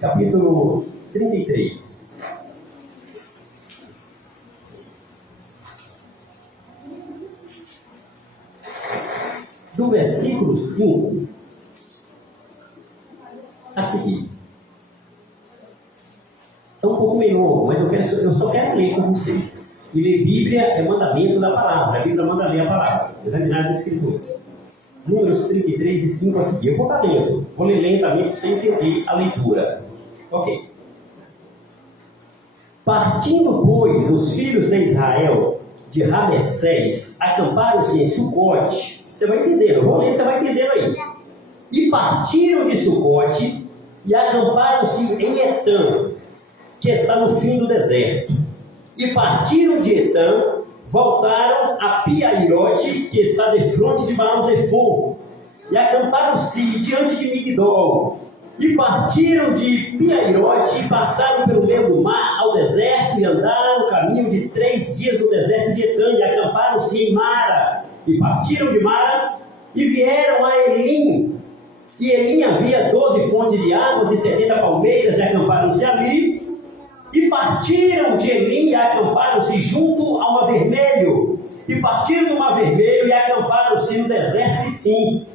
capítulo 33. Do versículo 5 a seguir. É um pouco meio longo, mas eu só quero ler com vocês. E ler Bíblia é mandamento da palavra. A Bíblia manda ler a palavra, examinar as Escrituras. Números 33 e 5 a seguir. Eu vou estar lendo. Vou ler lentamente para você entender a leitura. Ok. Partindo, pois, os filhos de Israel de Ramessés, acamparam-se em Sucote. Você vai entender, eu vou ler, você vai entender aí. E partiram de Sucote e acamparam-se em Etã, que está no fim do deserto. E partiram de Etã, voltaram a Piairote, que está defronte de Baal-Zephon, e acamparam-se diante de Migdol. E partiram de Piairote e passaram pelo meio do mar ao deserto e andaram o caminho de 3 dias no deserto de Etã e acamparam-se em Mara. E partiram de Mara e vieram a Elim. E Elim havia 12 fontes de águas e 70 palmeiras e acamparam-se ali. E partiram de Elim e acamparam-se junto ao Mar Vermelho. E partiram do Mar Vermelho e acamparam-se no deserto de Sim.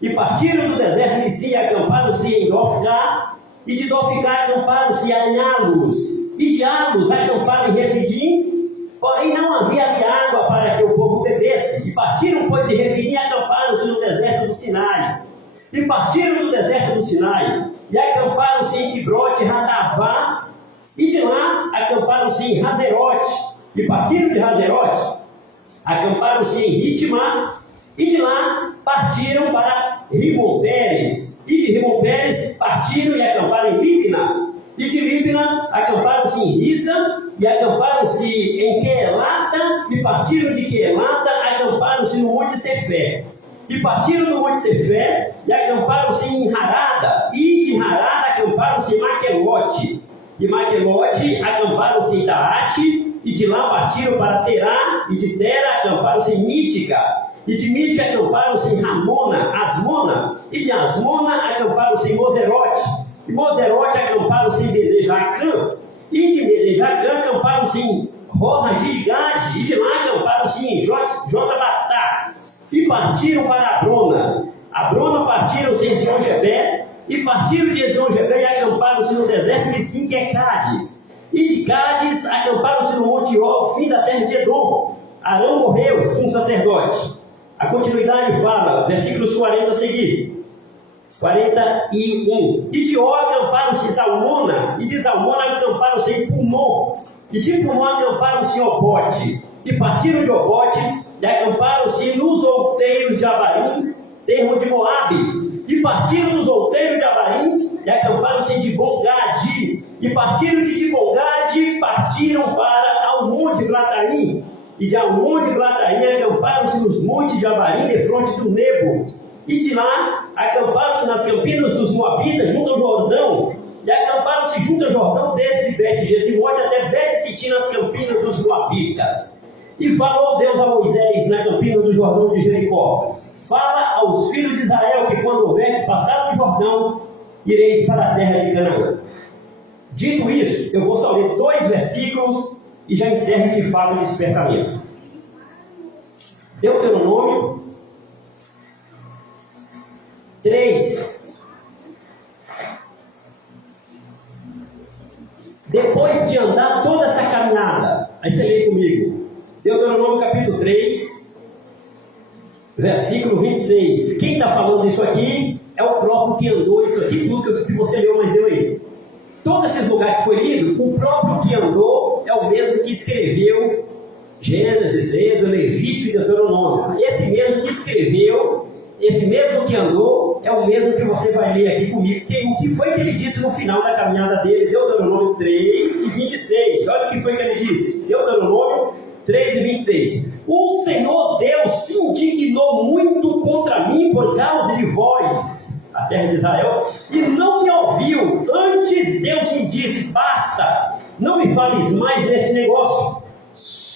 E partiram do deserto de Sim e acamparam-se em Dofgá. E de Dofgá acamparam-se em Alos. E de Alos acamparam em Refidim. Porém não havia ali água para que o povo bebesse. E partiram, pois, de Refidim e acamparam-se no deserto do Sinai. E partiram do deserto do Sinai e acamparam-se em Quibrote Ratavá. E de lá acamparam-se em Hazerote. E partiram de Hazerote, acamparam-se em Ritmá. E de lá partiram para Rimon-Pérez. E de Rimon-Pérez partiram e acamparam em Libna. E de Libna acamparam-se em Rissa. E acamparam-se em Quelata. E partiram de Quelata, acamparam-se no Monte Sefé. E partiram do Monte Sefé e acamparam-se em Harada. E de Harada acamparam-se em Maquelote. E Maquelote acamparam-se em Taate. E de lá partiram para Terá. E de Terá acamparam-se em Mítica. E de Mítica acamparam-se em Ramona, Asmona. E de Asmona acamparam-se em Moserote. E Moserote acamparam-se em Belejacã. E de Belejacã acamparam-se em Roma-Gilgade. E de lá acamparam-se em Jotabatá. E partiram para Abrona. Abrona partiram-se em Zion-Gebé. E partiram de Zion-Gebé e acamparam-se no deserto de Sim, que é Cádiz. E de Cádiz acamparam-se no Monte Ó, fim da terra de Edom. Arão morreu, sumo sacerdote. A continuidade fala, versículos 40 a seguir. 41. E de Ó acamparam-se em Zalmona. E de Zalmona acamparam-se em Punon. E de Punon acamparam-se em Obote. E partiram de Obote e acamparam-se nos outeiros de Abarim, termo de Moabe. E partiram dos outeiros de Abarim e acamparam-se em Dibongade. E partiram de Dibongade, partiram para Almonte Blataim. E de Almonte Blataim acamparam-se nos montes de Abarim, defronte do Nebo. E de lá acamparam-se nas campinas dos Moabitas, junto ao Jordão. E acamparam-se junto ao Jordão, desde Bet-Gesimote até Bet-Sitim, nas campinas dos Moabitas. E falou Deus a Moisés na campina do Jordão de Jericó: fala aos filhos de Israel que quando houveres passado o Jordão, ireis para a terra de Canaã. Dito isso, eu vou só ler 2 versículos e já encerro de fato o despertamento. Deuteronômio 3. Depois de andar toda essa caminhada, aí você lê comigo. Deuteronômio capítulo 3, versículo 26. Quem está falando isso aqui é o próprio que andou isso aqui, tudo que você leu, mas eu aí. Todos esses lugares que foi lido, o próprio que andou é o mesmo que escreveu Gênesis, Êxodo, Levítico e Deuteronômio. Esse mesmo que escreveu, esse mesmo que andou, é o mesmo que você vai ler aqui comigo. O que foi que ele disse no final da caminhada dele? Deuteronômio 3 e 26. Olha o que foi que ele disse. Deuteronômio 3 e 26. O Senhor Deus se indignou muito contra mim por causa de vós, a terra de Israel, e não me ouviu. Antes Deus me disse: basta, não me fales mais nesse negócio.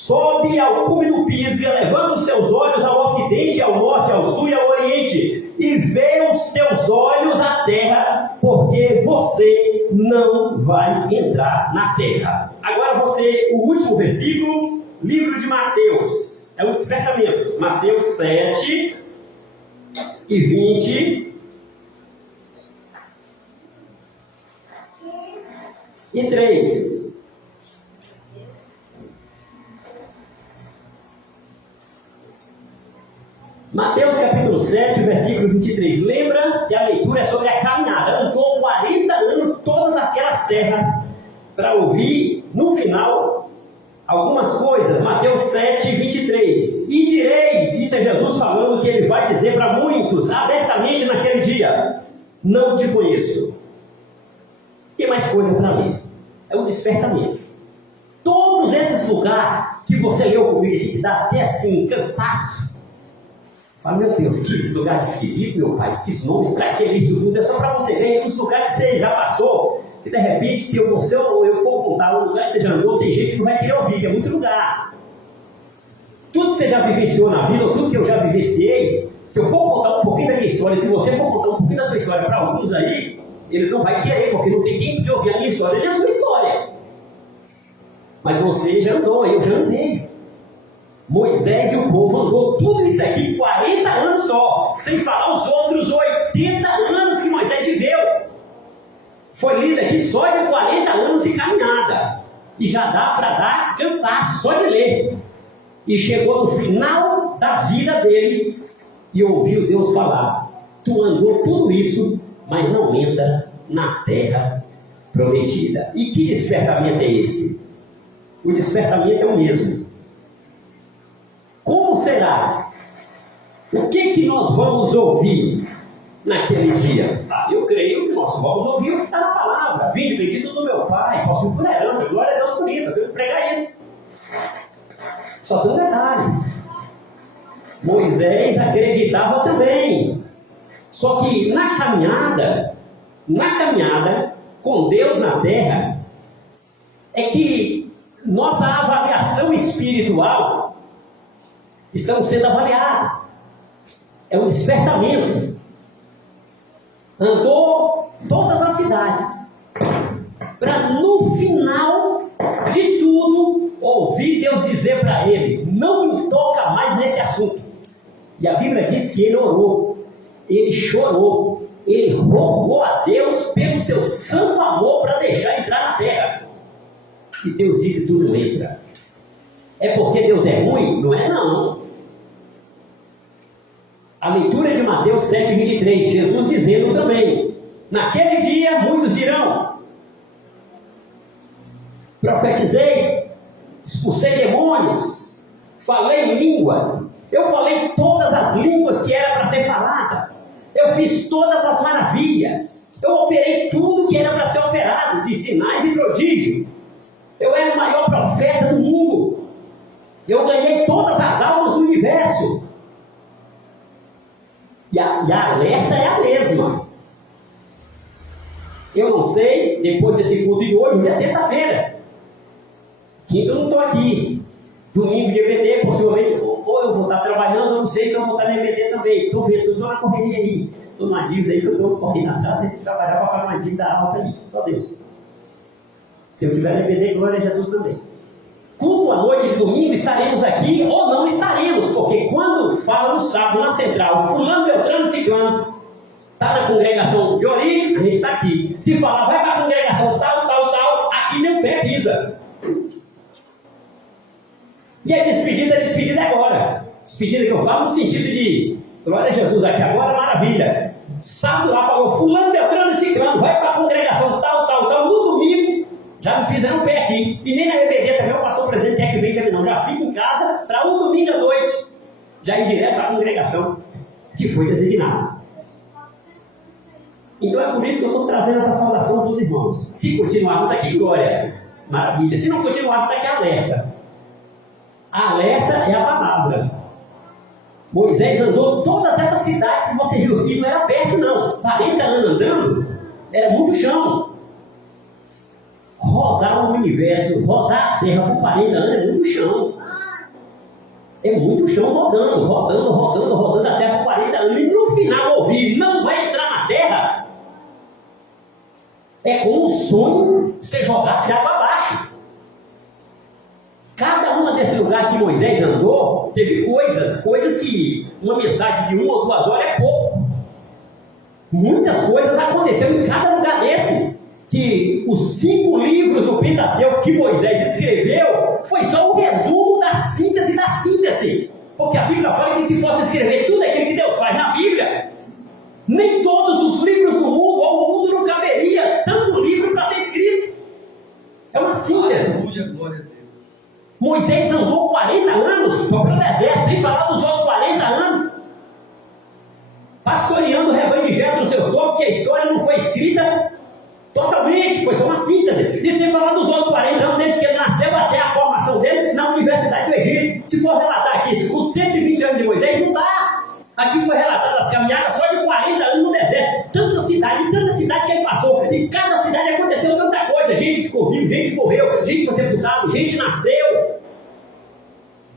sobe ao cume do Pisga, levanta os teus olhos ao ocidente, ao norte, ao sul e ao oriente, e vê os teus olhos à terra, porque você não vai entrar na terra. Agora o último versículo, livro de Mateus, é um despertamento, Mateus 7 e 23. Mateus capítulo 7, versículo 23. Lembra que a leitura é sobre a caminhada. Andou 40 anos todas aquelas terras para ouvir, no final, algumas coisas. Mateus 7, 23. E direis, isso é Jesus falando, que ele vai dizer para muitos, abertamente naquele dia: não te conheço. Tem mais coisa para ler. É um despertamento. Todos esses lugares que você leu comigo aqui, que dá até assim, cansaço. Fala, meu Deus, que lugar esquisito, meu pai. Que nomes, para que isso tudo? É só para você ver os lugares que você já passou. E de repente, se você ou eu for contar o lugar que você já andou, tem gente que não vai querer ouvir, que é muito lugar. Tudo que você já vivenciou na vida, ou tudo que eu já vivenciei, se eu for contar um pouquinho da minha história, se você for contar um pouquinho da sua história para alguns aí, eles não vão querer, porque não tem tempo de ouvir a minha história nem a sua história. Mas você já andou, eu já andei. Moisés e o povo andou tudo isso aqui 40 anos só, sem falar os outros 80 anos que Moisés viveu. Foi lido aqui só de 40 anos de caminhada. E já dá para dar cansaço só de ler. E chegou no final da vida dele e ouviu Deus falar: tu andou tudo isso, mas não entra na terra prometida. E que despertamento é esse? O despertamento é o mesmo. Como será? O que nós vamos ouvir naquele dia? Eu creio que nós vamos ouvir o que está na palavra. Vinde bendito do meu Pai, posso ir por herança, glória a Deus por isso, eu tenho que pregar isso. Só tem um detalhe: Moisés acreditava também. Só que na caminhada com Deus na terra, é que nossa avaliação espiritual estamos sendo avaliados. É um despertamento. Andou todas as cidades para no final de tudo ouvir Deus dizer para ele: não me toca mais nesse assunto. E a Bíblia diz que ele orou, ele chorou, ele rogou a Deus pelo seu santo amor para deixar entrar na terra. E Deus disse: tudo entra. É porque Deus é ruim? Não é não. A leitura de Mateus 7, 23, Jesus dizendo também: naquele dia muitos dirão: profetizei, expulsei demônios, falei línguas, eu falei todas as línguas que era para ser falada, eu fiz todas as maravilhas, eu operei tudo que era para ser operado, de sinais e prodígios, eu era o maior profeta do mundo, eu ganhei todas as almas do universo. E a alerta é a mesma. Eu não sei, depois desse culto de hoje é terça-feira. Quinta eu não estou aqui. Domingo de EBD, possivelmente, ou eu vou estar trabalhando, eu não sei se eu vou estar na EBD também. Estou vendo, estou na correria aí. Estou numa dívida aí que eu estou correndo atrás, tem que trabalhar para pagar uma dívida alta aí. Só Deus. Se eu estiver na EBD, glória a Jesus também. Culto à noite de domingo, estaremos aqui ou não estaremos, porque quando fala no sábado na central, fulano, beltrano, ciclano, está na congregação de origem, a gente está aqui. Se falar, vai para a congregação tal, aqui nem o pé pisa. E a despedida é agora. Despedida que eu falo no sentido de glória a Jesus aqui agora, maravilha. Sábado lá falou, fulano, beltrano, ciclano, vai para a congregação tal, no domingo, já não pisa no pé aqui. E nem na EBD também, o pastor presidente quer que venha também não. Já fica em casa para um domingo à noite, já ir direto para a congregação que foi designada. Então é por isso que eu estou trazendo essa saudação dos irmãos. Se continuarmos aqui, glória, maravilha. Se não continuarmos aqui, alerta. A alerta é a palavra. Moisés andou todas essas cidades que você viu aqui, não era perto não. 40 anos andando, era muito chão. Rodar o universo, rodar a terra por 40 anos é muito chão. É muito chão rodando a terra por 40 anos. E no final ouvir, não vai entrar na terra. É como um sonho ser jogado de água abaixo. Cada um desses lugares que Moisés andou, teve coisas que uma mensagem de 1 ou 2 horas é pouco. Muitas coisas aconteceram em cada lugar desse. Que os 5 livros do Pentateuco que Moisés escreveu foi só o resumo da síntese da síntese. Porque a Bíblia fala que se fosse escrever tudo aquilo que Deus faz na Bíblia, nem todos os livros do mundo, ou o mundo não caberia tanto livro para ser escrito. É uma síntese. Aleluia, glória a Deus. Moisés andou 40 anos, foi para o deserto, sem falar dos outros 40 anos, pastoreando o rebanho de Jetro no seu sogro, que a história não foi escrita totalmente, foi só uma síntese. E sem falar dos outros 40 anos, desde que ele nasceu até a formação dele na Universidade do Egito. Se for relatar aqui os 120 anos de Moisés, não dá. Aqui foi relatado as caminhadas só de 40 anos no deserto. Tanta cidade que ele passou. E cada cidade aconteceu tanta coisa. Gente ficou viva, gente morreu, gente foi sepultado, gente nasceu.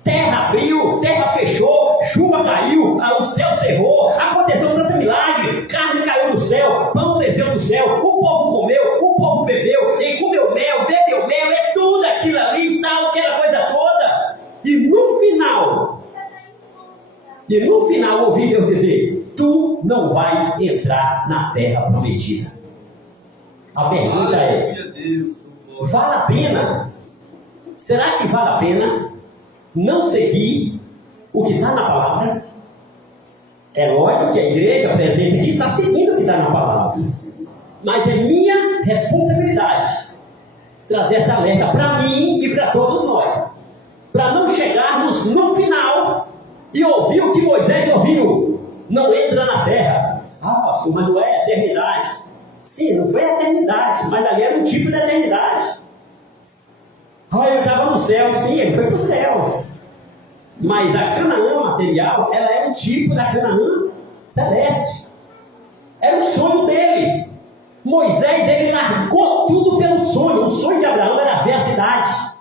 Terra abriu, terra fechou, chuva caiu, o céu cerrou, aconteceu tanto milagre, carne caiu do céu, pão desceu do céu, o povo comeu, o povo bebeu, e comeu mel, bebeu mel, é tudo aquilo ali e tal, aquela coisa toda. E no final ouvi Deus dizer: tu não vai entrar na terra prometida. A pergunta é: vale a pena? Será que vale a pena não seguir o que está na palavra? É lógico que a igreja presente aqui está seguindo o que está na palavra, mas é minha responsabilidade trazer essa alerta para mim e para todos nós, para não chegarmos no final e ouvir o que Moisés ouviu: não entra na terra. Ah, pastor, mas não é eternidade. Sim, não foi eternidade, mas ali era um tipo de eternidade. Ah, ele estava no céu. Sim, ele foi para o céu. Mas a Canaã material, ela é um tipo da Canaã celeste. Era o sonho dele. Moisés, ele largou tudo pelo sonho. O sonho de Abraão era ver a cidade.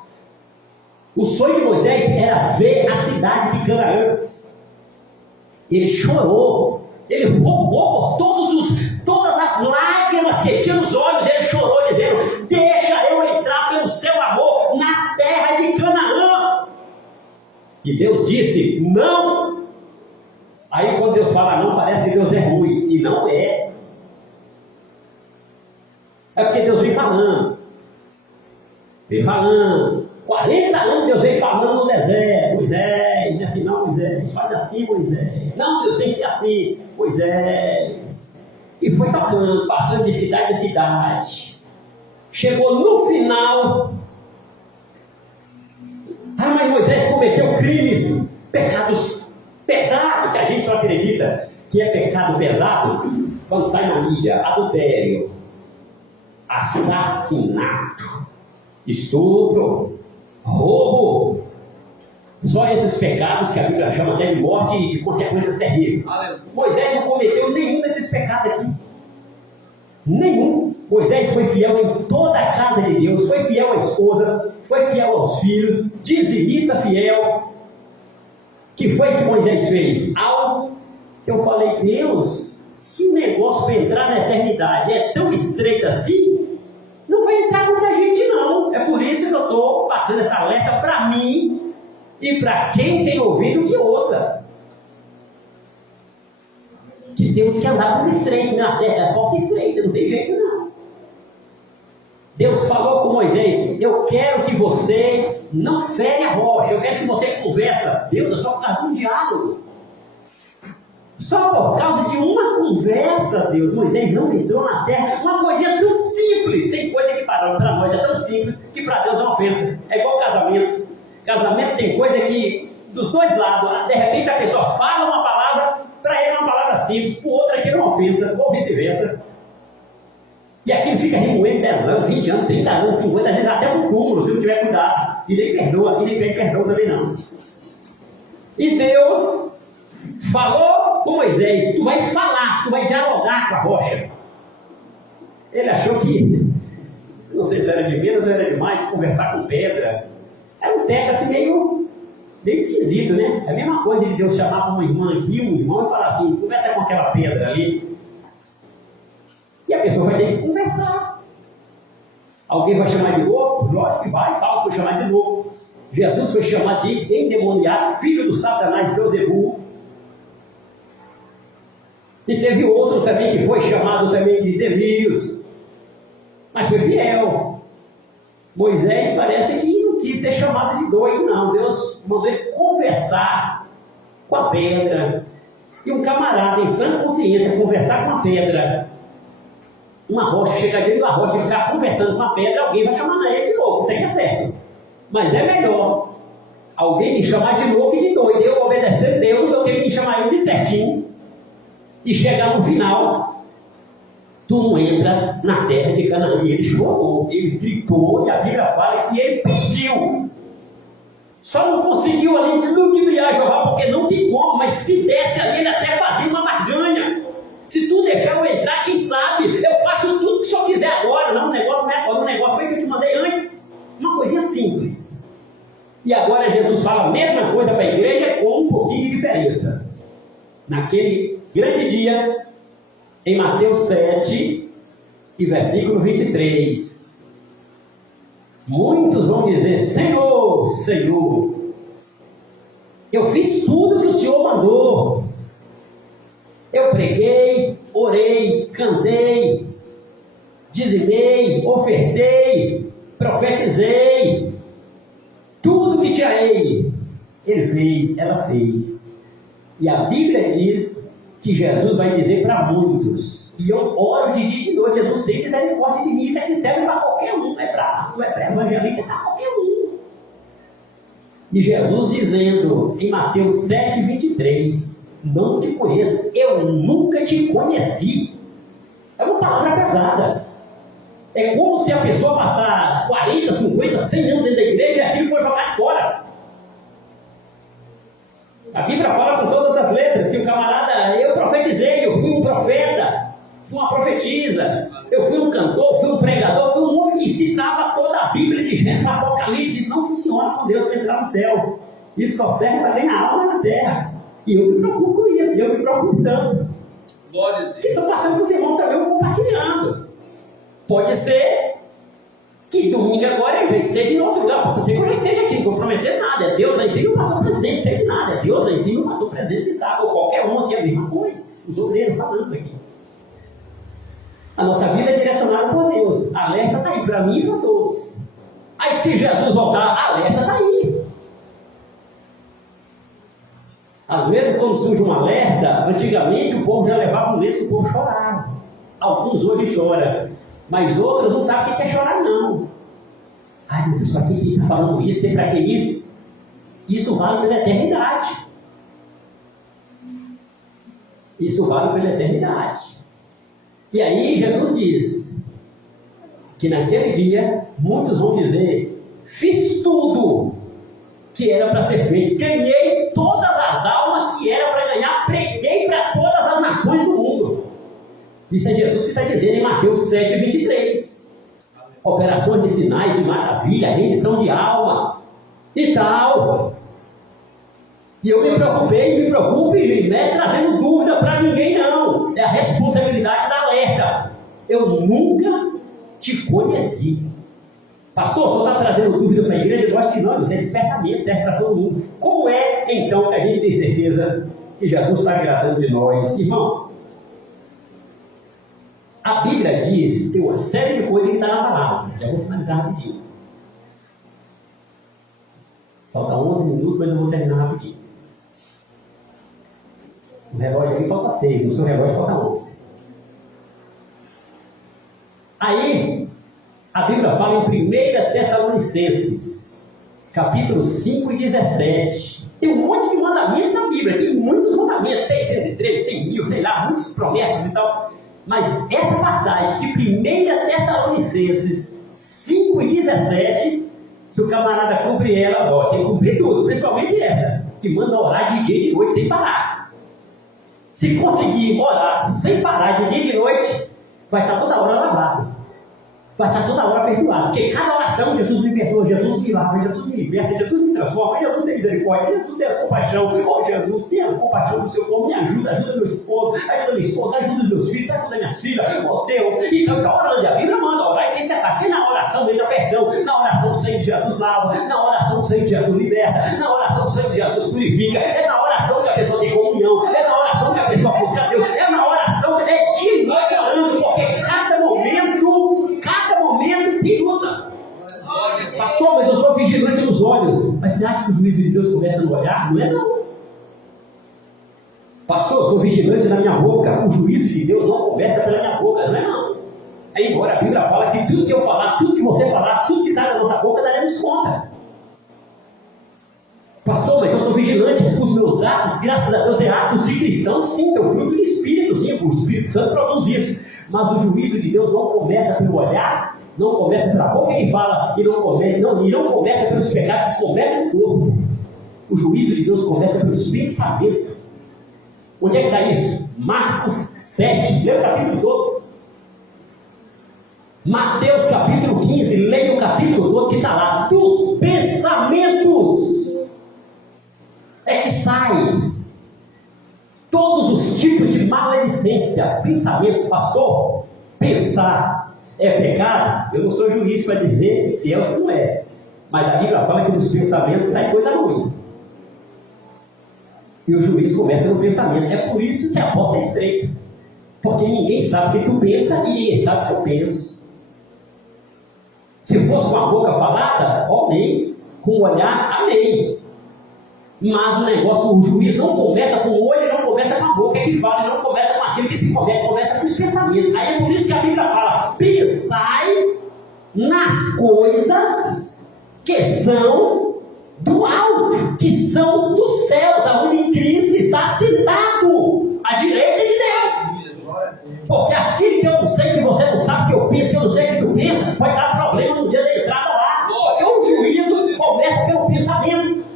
O sonho de Moisés era ver a cidade de Canaã. Ele chorou. Ele rogou por todas as lágrimas que tinha nos olhos. Ele chorou dizendo: deixa eu entrar pelo seu amor na terra de Canaã. E Deus disse: não. Aí quando Deus fala não, parece que Deus é ruim. E não é. É porque Deus vem falando. 40 anos Deus vem falando no deserto: Moisés, não é assim não, Moisés, faz assim, Moisés. Não, Deus tem que ser assim, Moisés. E foi tocando, passando de cidade em cidade. Chegou no final. Ah, mas Moisés cometeu crimes, pecados pesados, que a gente só acredita que é pecado pesado quando sai na mídia: adultério, assassinato, estupro, roubo. Só esses pecados que a Bíblia chama até de morte e de consequências terríveis. Moisés não cometeu nenhum desses pecados aqui. Nenhum. Moisés foi fiel em toda a casa de Deus, foi fiel à esposa, foi fiel aos filhos, dizimista fiel. Que foi que Moisés fez? Algo que eu falei: Deus, se o negócio para entrar na eternidade é tão estreito assim, não vai entrar muita gente não. É por isso que eu estou passando essa alerta para mim e para quem tem ouvido que ouça. Que temos que andar por estreito na terra, é porta estreita, não tem jeito não. Deus falou com Moisés: eu quero que você não fere a rocha, eu quero que você conversa. Deus, é só por causa de um diálogo. Só por causa de uma conversa, Deus, Moisés não entrou na terra. Uma coisinha tão simples. Tem coisa que para nós é tão simples que para Deus é uma ofensa. É igual casamento. Casamento tem coisa que, dos dois lados, de repente a pessoa fala uma palavra, para ele é uma palavra simples, para o outro aquilo é uma ofensa, ou vice-versa. E aquilo fica remoendo 10 anos, 20 anos, 30 anos, 50, às vezes até um túmulo, se não tiver cuidado. E nem perdoa, e nem pede perdão também não. E Deus falou com Moisés: tu vai falar, tu vai dialogar com a rocha. Ele achou que, não sei se era de menos ou era demais, conversar com pedra. Era um teste assim meio Meio esquisito, né? É a mesma coisa de Deus chamar para uma irmã aqui, um irmão, e falar assim, conversa com aquela pedra ali. E a pessoa vai ter que conversar. Alguém vai chamar de louco? Lógico que vai, Paulo foi chamado de louco. Jesus foi chamado de endemoniado, filho do Satanás, Beuzebu. E teve outros também que foi chamado também de delírios. Mas foi fiel. Moisés parece que não quis ser chamado de doido, não. Deus mandou ele conversar com a pedra. E um camarada em sã consciência conversar com a pedra. Uma rocha, chegar dentro da rocha e ficar conversando com a pedra, alguém vai chamar ele de louco, isso aí é certo. Mas é melhor alguém me chamar de louco e de doido, eu obedecer a Deus, do que me chamar eu de certinho e chegar no final, tu não entra na terra de Canaã. E ele chorou, ele gritou, e a Bíblia fala que ele pediu. Só não conseguiu ali ludibriar Jeová, porque não tem como, mas se desse ali, ele até fazia uma barganha. Se tu deixar eu entrar, quem sabe? Eu faço tudo que o senhor quiser agora. Não, o negócio não é agora, o negócio foi que eu te mandei antes. Uma coisinha simples. E agora Jesus fala a mesma coisa para a igreja com um pouquinho de diferença. Naquele grande dia, em Mateus 7, e versículo 23. Muitos vão dizer, Senhor, Senhor, eu fiz tudo que o Senhor mandou. Eu preguei, orei, cantei, dizimei, ofertei, profetizei. Tudo que tinha ele fez, ela fez. E a Bíblia diz que Jesus vai dizer para muitos, e eu oro de dia e de noite, Jesus tem misericórdia de mim, isso aqui serve para qualquer um, não é para pastor, é para evangelista, é para qualquer um. E Jesus dizendo em Mateus 7, 23, não te conheço, eu nunca te conheci. É uma palavra pesada. É como se a pessoa passar 40, 50, 100 anos dentro da igreja e aquilo foi jogado fora. A Bíblia fala com todas as letras. Se o camarada, eu profetizei, eu fui um profeta, fui uma profetisa, eu fui um cantor, fui um pregador, fui um homem que citava toda a Bíblia de Gênesis, Apocalipse. Isso não funciona com Deus para entrar no céu. Isso só serve para ganhar alma na terra. E eu me preocupo com isso, eu me preocupo tanto. Que estou passando com os irmãos também, compartilhando. Pode ser que domingo agora eu já esteja em outro lugar, possa ser que eu já esteja aqui, não vou prometer nada. É Deus lá em cima e o pastor presidente, sei de nada. É Deus lá em cima e o pastor presidente que sabe, ou qualquer um aqui, a mesma coisa. Os obreiros falando aqui. A nossa vida é direcionada por Deus. A alerta está aí, para mim e para todos. Aí se Jesus voltar, a alerta está aí. Às vezes, quando surge um alerta, antigamente o povo já levava um lenço que o povo chorava. Alguns hoje choram, mas outros não sabem o que é chorar, não. Ai, meu Deus, para que está falando isso? Sei para que isso? Isso vale pela eternidade. Isso vale pela eternidade. E aí Jesus diz que naquele dia, muitos vão dizer, fiz tudo que era para ser feito, ganhei todas as almas que era para ganhar, preguei para todas as nações do mundo. Isso é Jesus que está dizendo em Mateus 7, 23. Operações de sinais, de maravilha, rendição de alma e tal. E eu me preocupei, me preocupe, não é trazendo dúvida para ninguém, não. É a responsabilidade da alerta. Eu nunca te conheci. Pastor, o senhor está trazendo dúvida para a igreja? Eu acho que não, isso é despertamento, serve para todo mundo. Como é, então, que a gente tem certeza que Jesus está agradando de nós? Irmão, a Bíblia diz, tem uma série de coisas que está na palavra. Já vou finalizar rapidinho. Falta 11 minutos, mas eu vou terminar rapidinho. O relógio aí falta 6, no seu relógio falta 11. Aí, a Bíblia fala em 1 Tessalonicenses, capítulo 5 e 17. Tem um monte de mandamentos na Bíblia, tem muitos mandamentos, 613, tem 1000, sei lá, muitas promessas e tal. Mas essa passagem de 1 Tessalonicenses 5 e 17, se o camarada cumprir ela, ó, tem que cumprir tudo, principalmente essa, que manda orar de dia e de noite sem parar. Se conseguir orar sem parar de dia e de noite, vai estar toda hora lavado. vai estar toda hora perdoado. Porque cada oração, Jesus me perdoa, Jesus me lava, Jesus me liberta, Jesus me transforma, Jesus tem misericórdia, Jesus tem compaixão. Oh, Jesus, tenha compaixão do seu povo, me ajuda meu esposo, ajuda minha esposa, ajuda os meus filhos, ajuda minhas filhas. Oh, Deus, então está orando. A Bíblia manda orar sem cessar. Porque na oração entra perdão, na oração o sangue de Jesus lava, na oração o sangue de Jesus liberta, na oração o sangue de Jesus purifica. É na oração que a pessoa tem comunhão, é na oração que a pessoa busca a Deus, é na oração, é de noite orando, porque cada momento tem luta. Pastor, mas eu sou vigilante nos olhos. Mas você acha que o juízo de Deus começa no olhar? Não é não. Pastor, eu sou vigilante na minha boca. O juízo de Deus não começa pela minha boca, não é não. É embora a Bíblia fala que tudo que eu falar, tudo que você falar, tudo que sai da nossa boca, daremos conta. Pastor, mas eu sou vigilante. Os meus atos, graças a Deus, é atos de cristão, sim, eu fruto do Espírito, sim, o Espírito Santo produz isso. Mas o juízo de Deus não começa pelo olhar, não começa pela boca que fala, e não começa pelos pecados que cometem no corpo. O juízo de Deus começa pelos pensamentos. Onde é que está isso? Marcos 7, lê o capítulo todo. Mateus capítulo 15, leia o capítulo todo que está lá. Dos pensamentos é que sai todos os tipos de maledicência. Pensamento, pastor, pensar é pecado? Eu não sou juiz para dizer se é ou se não é. Mas a Bíblia fala que dos pensamentos sai coisa ruim. E o juiz começa no pensamento. É por isso que a porta é estreita. Porque ninguém sabe o que tu pensa e ninguém sabe o que eu penso. Se fosse com a boca falada, amém. Com o olhar, amém. Mas o negócio, o juiz não começa com o olho e não começa com a boca que fala, e não começa com aquilo que se comete, começa com os pensamentos. Aí é por isso que a Bíblia fala: pensai nas coisas que são do alto, que são dos céus, aonde Cristo está sentado à direita de Deus. Porque aquilo que eu não sei, que você não sabe, que eu penso, que eu não sei que tu pensa, vai dar problema no dia da entrada lá. Porque o juízo começa pelo pensamento.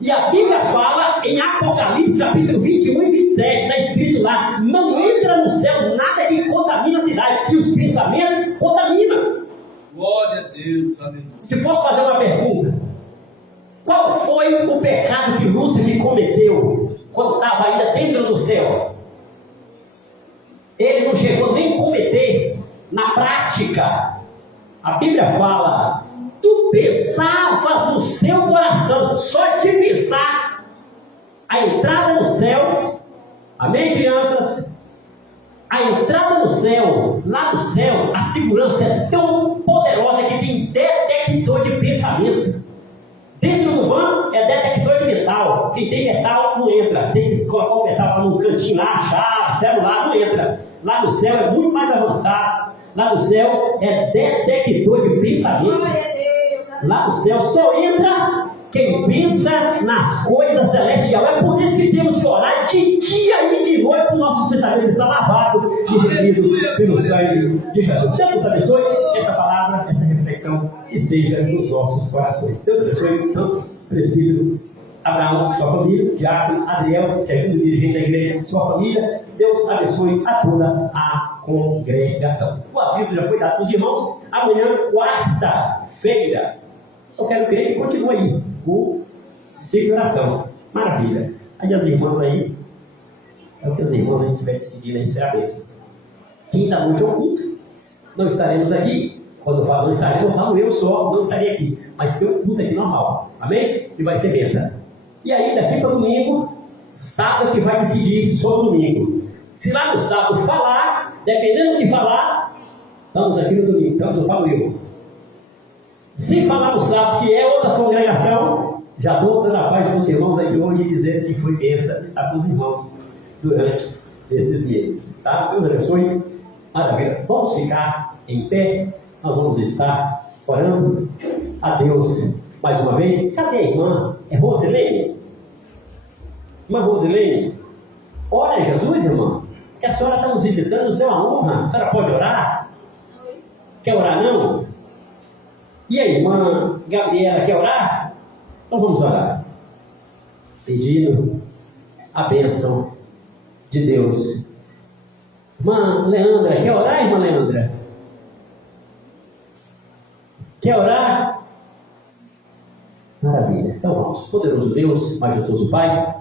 E a Bíblia fala em Apocalipse capítulo 21 e 27, está escrito lá: não entra no céu nada que contamina a cidade, e os pensamentos contaminam. Glória a Deus, amém. Se fosse fazer uma pergunta, qual foi o pecado que Lúcifer cometeu quando estava ainda dentro do céu? Ele não chegou nem a cometer na prática. A Bíblia fala: tu pensavas no seu coração, só de pensar a entrada no céu. Amém, crianças? A entrada no céu, lá no céu, a segurança é tão poderosa que tem detector de pensamento. Dentro do banco é detector de metal. Quem tem metal não entra. Tem que colocar o metal no cantinho lá, chave, celular, não entra. Lá no céu é muito mais avançado. Lá no céu é detector de pensamento. Lá no céu só entra quem pensa nas coisas celestiais. É por isso que temos que orar de dia e de noite para os nossos pensamentos estar lavados e remidos pelo sangue de Jesus. Deus nos abençoe. Essa palavra, essa reflexão esteja nos nossos corações. Deus abençoe tanto o presbítero Abraão, sua família, Diácono Adriel, segundo dirigente da igreja, sua família. Deus abençoe a toda a congregação. O aviso já foi dado para os irmãos. Amanhã, quarta-feira, eu quero crer que continue aí o ciclo de oração. Maravilha. Aí as irmãs aí, é o que as irmãs a gente tiver que seguir aí, será a bênção. Quinta-noite é o culto. Não estaremos aqui. Quando eu falo não estaremos, eu falo eu só, não estarei aqui. Mas tem um culto aqui normal. Amém? E vai ser bênção. E aí, daqui para domingo, sábado que vai decidir sobre o domingo. Se lá no sábado falar, dependendo do que falar, estamos aqui no domingo. Então eu falo eu. Se falar no sábado, que é outra congregação, já dou dando a paz com os irmãos aí hoje, dizendo que foi bênção estar com os irmãos durante esses meses. Tá? Deus abençoe. Maravilha. Vamos ficar em pé. Nós vamos estar orando a Deus mais uma vez. Cadê a irmã? É Rosilene? Irmã Rosilene, ora a Jesus, irmã, que a senhora está nos visitando, nos deu uma honra. A senhora pode orar? Quer orar não? E a irmã Gabriela quer orar? Então vamos orar. Pedindo a bênção de Deus. Irmã Leandra, quer orar, irmã Leandra? Quer orar? Maravilha. Então vamos. Poderoso Deus, majestoso Pai,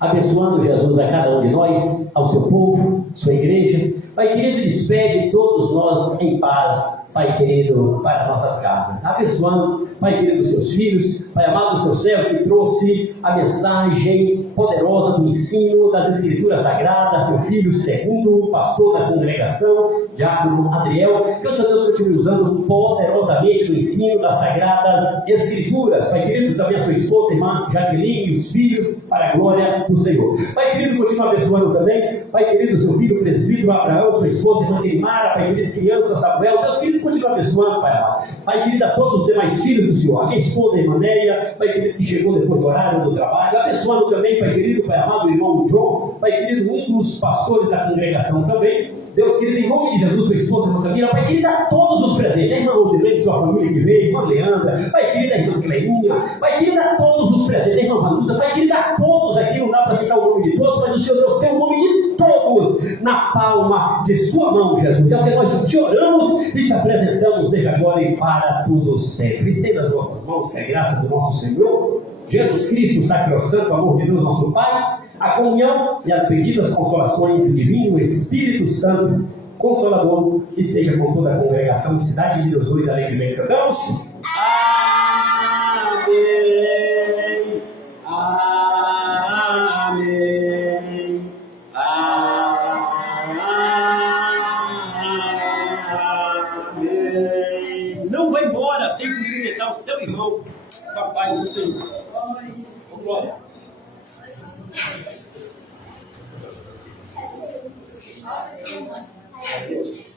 abençoando Jesus a cada um de nós, ao seu povo, sua igreja. Pai querido, despede todos nós em paz, Pai querido, para nossas casas. Abençoando, Pai querido, os seus filhos, Pai amado, o seu servo que trouxe a mensagem poderosa do ensino das Escrituras Sagradas, seu filho segundo, pastor da congregação, Diácono Adriel. Que o Senhor Deus continue usando poderosamente no ensino das Sagradas Escrituras. Pai querido, também a sua esposa, irmã Jaqueline, e os filhos, para a glória do Senhor. Pai querido, continua abençoando também, Pai querido, seu filho presbítero Abraão, sua esposa, irmã Querimara, Pai querido, criança Samuel. Deus querido, continua abençoando, Pai amado. Pai querido, a todos os demais filhos do Senhor, a minha esposa, a irmã Néia, Pai querido, que chegou depois do horário do trabalho, abençoando também, Pai querido, Pai amado, o irmão John, Pai querido, um dos pastores da congregação também. Deus querido, em nome de Jesus, sua esposa, irmã Camila, Pai querido, a todos os presentes, a irmã Rosilene, sua família que veio, irmã Leandra, Pai querido, a irmã Cleininha, Pai querido, a todos os presentes, a irmã Vanusa, Pai querido, a todos aqui, não dá para citar o nome de todos, mas o Senhor Deus tem o nome de todos na palma de sua mão, Jesus. É o que nós te oramos e te apresentamos desde agora e para tudo sempre. Estenda as vossas mãos, que é a graça do nosso Senhor Jesus Cristo, o sacrossanto amor de Deus, nosso Pai, a comunhão e as benditas consolações do Divino Espírito Santo, Consolador, que esteja com toda a congregação de Cidade de Deus, hoje alegremente cantamos. Amém. Amém. Amém. Não vai embora sem cumprimentar o seu irmão com a paz do Senhor. Vamos lá. Adeus.